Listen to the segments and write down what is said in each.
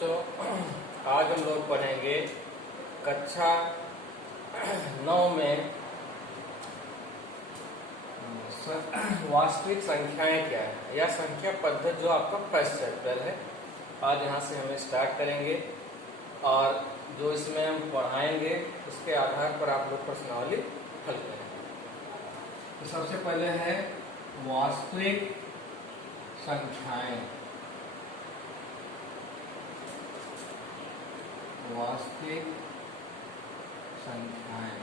बच्चों, आज हम लोग पढ़ेंगे कक्षा 9 में वास्तविक संख्याएं क्या है या संख्या पद्धति, जो आपका फर्स्ट चैप्टर है। आज यहाँ से हमें स्टार्ट करेंगे और जो इसमें हम पढ़ाएंगे उसके आधार पर आप लोग प्रश्नावली हल करेंगे। तो सबसे पहले है वास्तविक संख्याएं। वास्तविक संख्याएं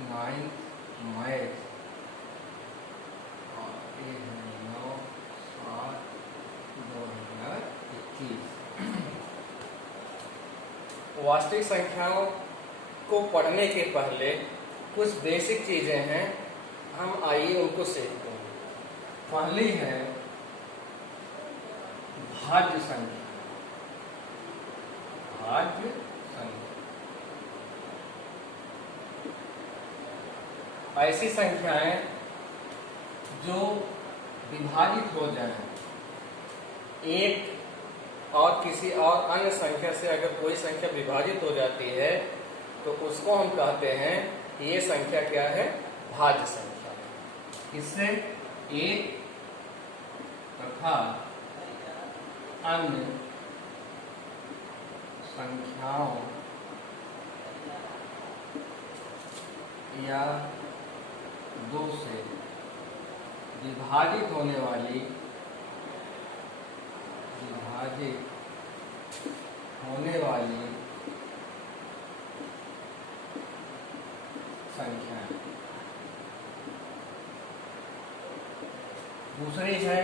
9th मैथ और ये है 9/7/2021। वास्तविक संख्याओं को पढ़ने के पहले कुछ बेसिक चीजें हैं, हम आइए उनको सीखते हैं। पहली है भाज्य संख्या। भाज्य संख्या ऐसी संख्याएं जो विभाजित हो जाएं। एक और किसी और अन्य संख्या से अगर कोई संख्या विभाजित हो जाती है तो उसको हम कहते हैं कि ये संख्या क्या है, भाज्य संख्या। इससे एक तथा अन्य संख्याओं या दो से विभाजित होने वाली संख्या। दूसरी है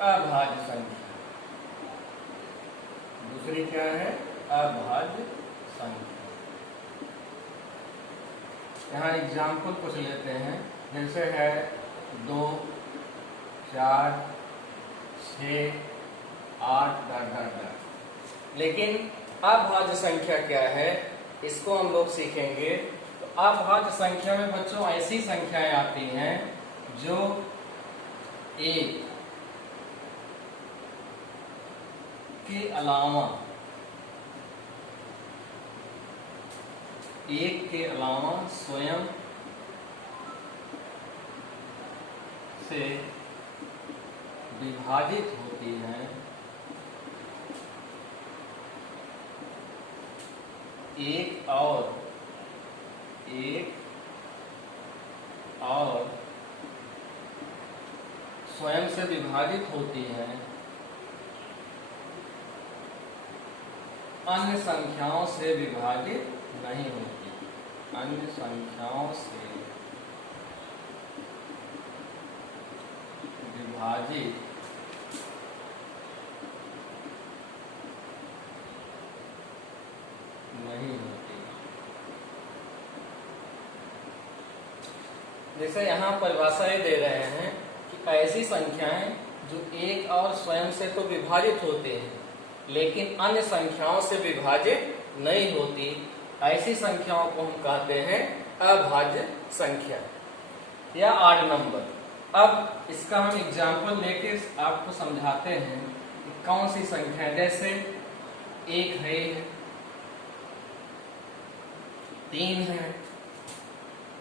अभाज्य संख्या। दूसरी क्या है, अभाज्य संख्या। यहाँ एग्जाम्पल कुछ लेते हैं, जैसे है 2, 4, 6, 8 डॉट। लेकिन अभाज्य संख्या क्या है, इसको हम लोग सीखेंगे। तो अभाज्य संख्या में बच्चों ऐसी संख्याएं आती हैं जो एक के अलावा स्वयं से विभाजित होती हैं। एक और स्वयं से विभाजित होती हैं, अन्य संख्याओं से विभाजित नहीं होती। अन्य संख्याओं से विभाजित नहीं होती। जैसे यहाँ परिभाषा ये दे रहे हैं कि ऐसी संख्याएं जो एक और स्वयं से तो विभाजित होते हैं लेकिन अन्य संख्याओं से विभाजित नहीं होती, ऐसी संख्याओं को हम कहते हैं अभाज्य संख्या या ऑड नंबर। अब इसका हम एग्जाम्पल लेके आपको समझाते हैं कि कौन सी संख्या, जैसे 1 है, 3 है,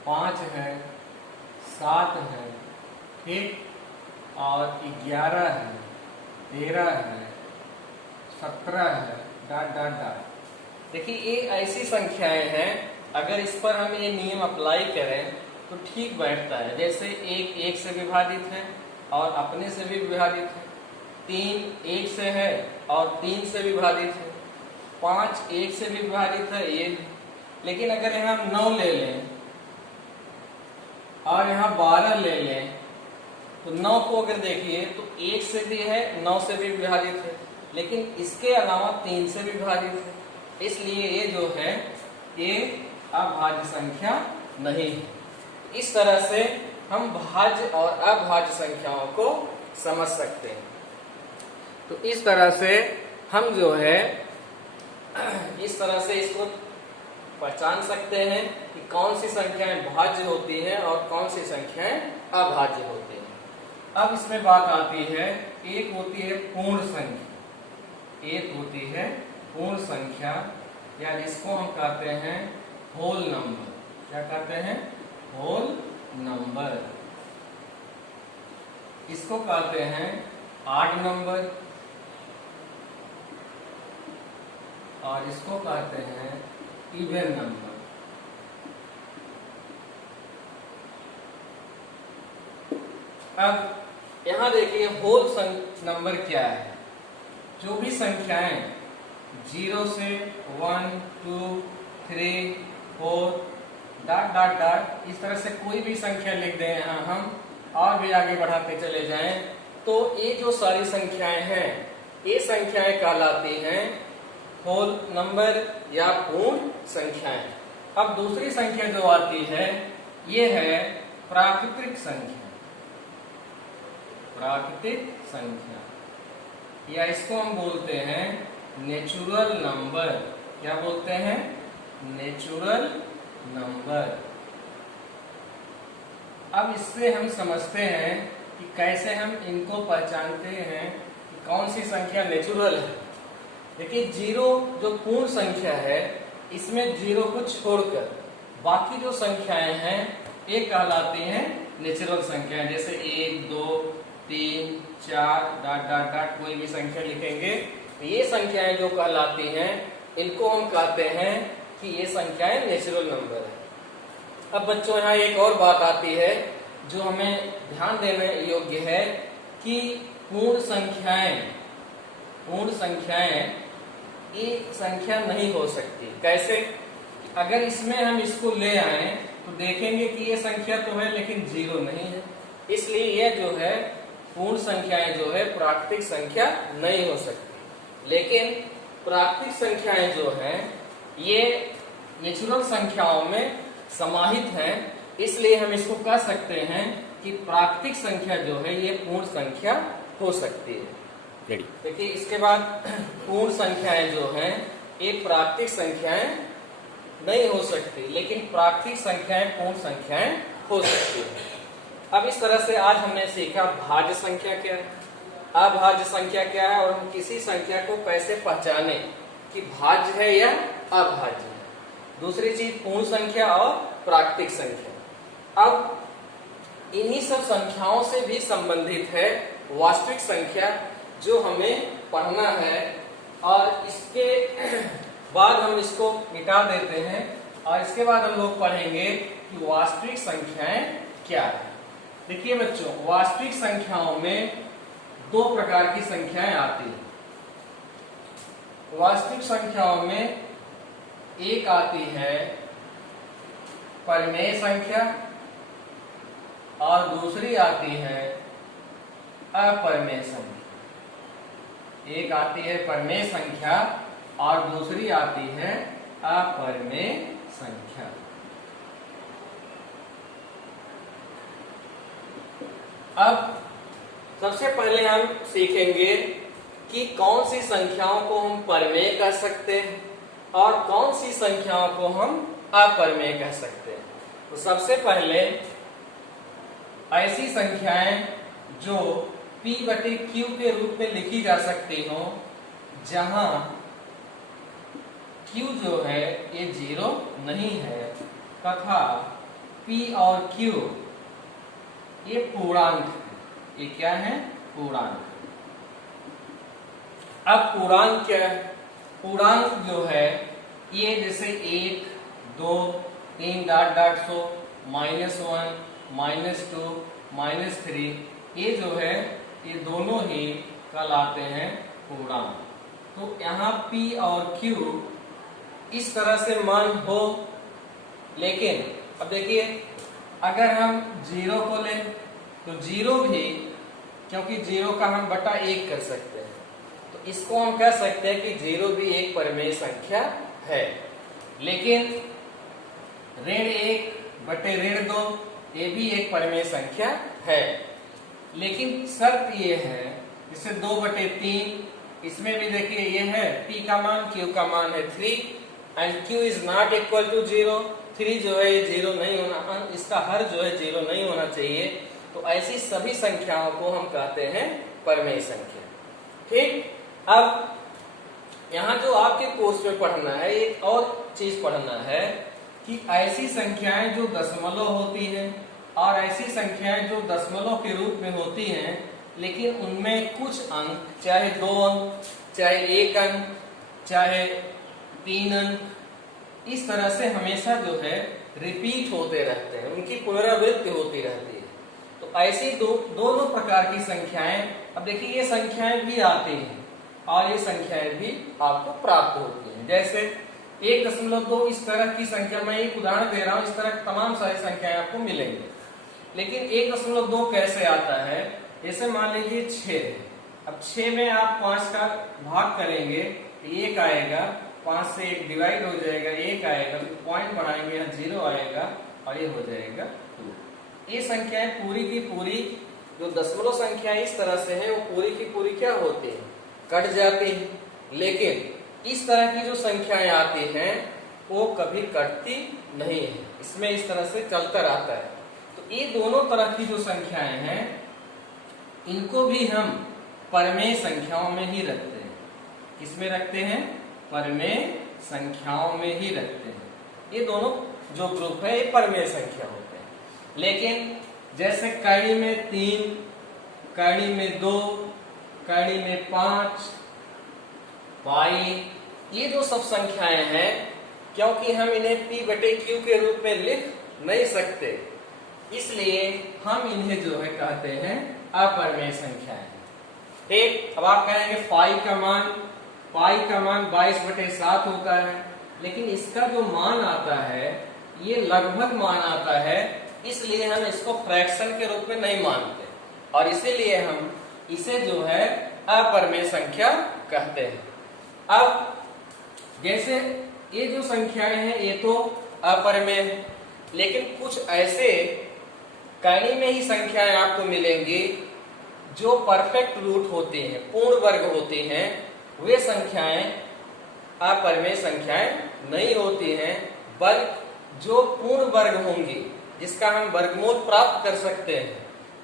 5 है, 7 है, ठीक, और 11 है, 13 है, 17 है, डॉट। देखिए ये ऐसी संख्याएं हैं, अगर इस पर हम ये नियम अप्लाई करें तो ठीक बैठता है। जैसे 1 से विभाजित है और अपने से भी विभाजित है, 3 1 से है और 3 से विभाजित है, 5 1 से विभाजित है, ये। लेकिन अगर यहाँ 9 ले लें और यहाँ 12 ले लें तो 9 को अगर देखिए तो 1 से भी है, 9 से भी विभाजित है, लेकिन इसके अलावा 3 से विभाजित है। इसलिए ये जो है ये अभाज्य संख्या नहीं है। इस तरह से हम भाज्य और अभाज्य संख्याओं को समझ सकते हैं। तो इस तरह से हम जो है इस तरह से इसको पहचान सकते हैं कि कौन सी संख्याएं भाज्य होती हैं और कौन सी संख्याएं अभाज्य होती हैं। अब इसमें बात आती है, एक होती है पूर्ण संख्या, एक होती है पूर्ण संख्या, या इसको हम कहते हैं होल नंबर। क्या कहते हैं? Whole number. इसको कहते हैं ऑड नंबर, और इसको कहते हैं इवन नंबर। अब यहां देखिए होल नंबर क्या है। जो भी संख्याएं 0 से 1, 2, 3, 4 डॉट डॉट डॉट इस तरह से कोई भी संख्या लिख दें यहाँ हम, और भी आगे बढ़ाते चले जाएं, तो ये जो सारी संख्याएं हैं, ये संख्याएं कहलाती हैं होल नंबर या पूर्ण संख्याएं। अब दूसरी संख्या जो आती है, ये है प्राकृतिक संख्या। प्राकृतिक संख्या, या इसको हम बोलते हैं नेचुरल नंबर। क्या बोलते हैं? Natural number. अब इससे हम समझते हैं कि कैसे हम इनको पहचानते हैं कि कौन सी संख्या नेचुरल है। देखिए, 0 जो पूर्ण संख्या है, इसमें 0 को छोड़कर बाकी जो संख्याएं हैं ये कहलाती हैं नेचुरल संख्याएं। जैसे 1, 2, 3, 4 डॉट डॉट डॉट कोई भी संख्या लिखेंगे, तो ये संख्याएं जो कहलाती हैं, इनको हम कहते हैं कि ये संख्याएं नेचुरल नंबर है। अब बच्चों, यहाँ एक और बात आती है जो हमें ध्यान देने योग्य है कि पूर्ण संख्याएं ये संख्या नहीं हो सकती। कैसे? अगर इसमें हम इसको ले आए तो देखेंगे कि ये संख्या तो है लेकिन 0 नहीं है, इसलिए ये जो है पूर्ण संख्याएं जो है प्राकृतिक संख्या नहीं हो सकती। लेकिन प्राकृतिक संख्याएं जो हैं ये नेचुरल संख्याओं में समाहित हैं, इसलिए हम इसको कह सकते हैं कि प्राकृतिक संख्या जो है ये पूर्ण संख्या हो सकती है। देखिए, इसके बाद पूर्ण संख्याएं जो हैं ये प्राकृतिक संख्याएं नहीं हो सकती, लेकिन प्राकृतिक संख्याएं पूर्ण संख्याएं हो सकती है। अब इस तरह से आज हमने सीखा भाज्य संख्या क्या है, अभाज्य संख्या क्या है, और हम किसी संख्या को कैसे पहचाने कि भाज्य है या अभाज्य है। दूसरी चीज पूर्ण संख्या और प्राकृतिक संख्या। अब इन्हीं सब संख्याओं से भी संबंधित है वास्तविक संख्या, जो हमें पढ़ना है, और इसके बाद हम इसको मिटा देते हैं, और इसके बाद हम लोग पढ़ेंगे कि वास्तविक संख्याएं क्या है। देखिए बच्चों, वास्तविक संख्याओं में 2 प्रकार की संख्याएं आती हैं। वास्तविक संख्याओं में एक आती है परिमेय संख्या, और दूसरी आती है अपरिमेय संख्या। एक आती है परिमेय संख्या और दूसरी आती है अपरिमेय संख्या। अब सबसे पहले हम सीखेंगे कि कौन सी संख्याओं को हम परिमेय कह सकते हैं और कौन सी संख्याओं को हम अपरिमेय कह सकते हैं। तो सबसे पहले ऐसी संख्याएं जो P/Q के रूप में लिखी जा सकती हो, जहां Q जो है ये 0 नहीं है, तथा P और Q ये पूर्णांक है। ये क्या है? पूर्णांक। अब पूर्णांक क्या है? पूर्णांक जो है ये जैसे 1, 2, 3 डॉट डॉट सो -1, -2, -3, ये जो है ये दोनों ही कहलाते हैं पूर्णांक। तो यहाँ P और Q इस तरह से मान हो, लेकिन अब देखिए अगर हम 0 को लें तो 0 भी, क्योंकि 0 का हम बटा 1 कर सकते हैं, तो इसको हम कह सकते हैं कि 0 भी एक परिमेय संख्या है। लेकिन (1/(2) ये भी एक परिमेय संख्या है। लेकिन शर्त ये है, जैसे 2/3 इसमें भी देखिए ये है P का मान, Q का मान है 3 and Q is not equal to 0। 3 जो है ये 0 नहीं होना, इसका हर जो है 0 नहीं होना चाहिए। तो ऐसी सभी संख्याओं को हम कहते हैं परमेय संख्या। ठीक, अब यहाँ जो आपके कोर्स में पढ़ना है, एक और चीज पढ़ना है कि ऐसी संख्याएं जो दशमलव होती हैं और ऐसी संख्याएं जो दशमलव के रूप में होती हैं, लेकिन उनमें कुछ अंक, चाहे 2 अंक, चाहे 1 अंक, चाहे 3 अंक, इस तरह से हमेशा जो है रिपीट होते रहते हैं, उनकी पुनरावृत्ति होती रहती है। तो ऐसी दोनों प्रकार की संख्याएं, अब देखिए ये संख्याएं भी आती हैं और ये संख्याएं भी आपको प्राप्त होती हैं। जैसे 1.2 इस तरह की संख्या, मैं एक उदाहरण दे रहा हूं, इस तरह तमाम सारी संख्याएं आपको मिलेंगी। लेकिन 1.2 कैसे आता है? जैसे मान लीजिए 6, अब 6 में आप 5 का भाग करेंगे, 1 आएगा, 5 से 1 डिवाइड हो जाएगा, 1 आएगा, फिर पॉइंट बढ़ाएंगे, यहाँ 0 आएगा और ये हो जाएगा 2। ये संख्याएं पूरी की पूरी जो दशमलव संख्या इस तरह से है, वो पूरी की पूरी क्या होती है? कट जाती है। लेकिन इस तरह की जो संख्याएं आती हैं वो कभी कटती नहीं है, इसमें इस तरह से चलता रहता है। तो ये दोनों तरह की जो संख्याएं हैं, इनको भी हम परमेय संख्याओं में ही रखते हैं। किसमें रखते हैं? परमेय संख्याओं में ही रखते हैं। ये दोनों जो ग्रुप है ये परमेय संख्या होते हैं। लेकिन जैसे कड़ी में 3, कड़ी में 2, कड़ी में 5, पाई, ये जो सब संख्याएं हैं, क्योंकि हम इन्हें p/q के रूप में लिख नहीं सकते, इसलिए हम इन्हें जो है कहते हैं अपरमेय संख्याएं। ठीक, अब आप कहेंगे पाई का मान 22/7 होता है, लेकिन इसका जो मान आता है ये लगभग मान आता है, इसलिए हम इसको फ्रैक्शन के रूप में नहीं मानते और इसीलिए हम इसे जो है अपरमेय संख्या कहते हैं। अब जैसे ये जो संख्याएं हैं ये तो अपरमेय है, लेकिन कुछ ऐसे कड़ी में ही संख्याएं आपको मिलेंगी जो परफेक्ट रूट होती हैं, पूर्ण वर्ग होती हैं। वे संख्याएं अपरमेय संख्याएं नहीं होती हैं, बल्कि जो पूर्ण वर्ग होंगी, जिसका हम वर्गमूल प्राप्त कर सकते हैं,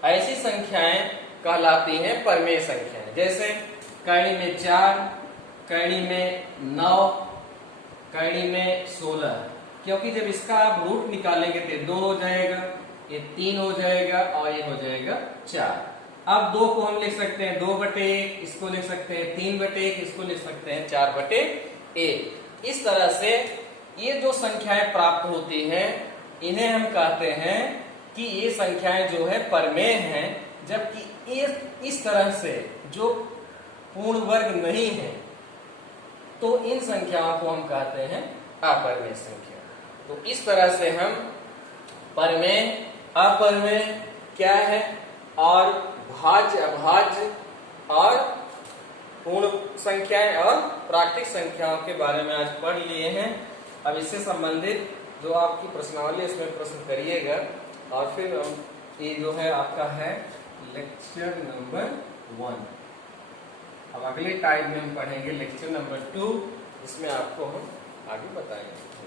ऐसी संख्याएं कहलाती हैं परमेय संख्याएं। जैसे कड़ी में 4, कड़ी में 9, कड़ी में 16, क्योंकि जब इसका आप रूट निकालेंगे तो 2 हो जाएगा, ये 3 हो जाएगा और ये हो जाएगा 4। अब 2 को हम लिख सकते हैं 2/1, इसको लिख सकते हैं 3/1, इसको लिख सकते हैं 4/1। इस तरह से ये जो संख्याएं प्राप्त होती हैं, इन्हें हम कहते हैं कि ये संख्याएं जो है परमेय हैं, जबकि ये इस तरह से जो पूर्ण वर्ग नहीं है, तो इन संख्याओं को हम कहते हैं अपरमेय संख्या। तो इस तरह से हम परमेय, अपरमेय क्या है और भाज्य, अभाज्य और पूर्ण संख्याएं और प्राकृतिक संख्याओं के बारे में आज पढ़ लिए हैं। अब इससे संबंधित जो आपकी प्रश्नावली, इसमें प्रश्न करिएगा और फिर ये जो है आपका है लेक्चर नंबर 1। अब अगले टाइम में हम पढ़ेंगे लेक्चर नंबर 2, इसमें आपको हम आगे बताएंगे।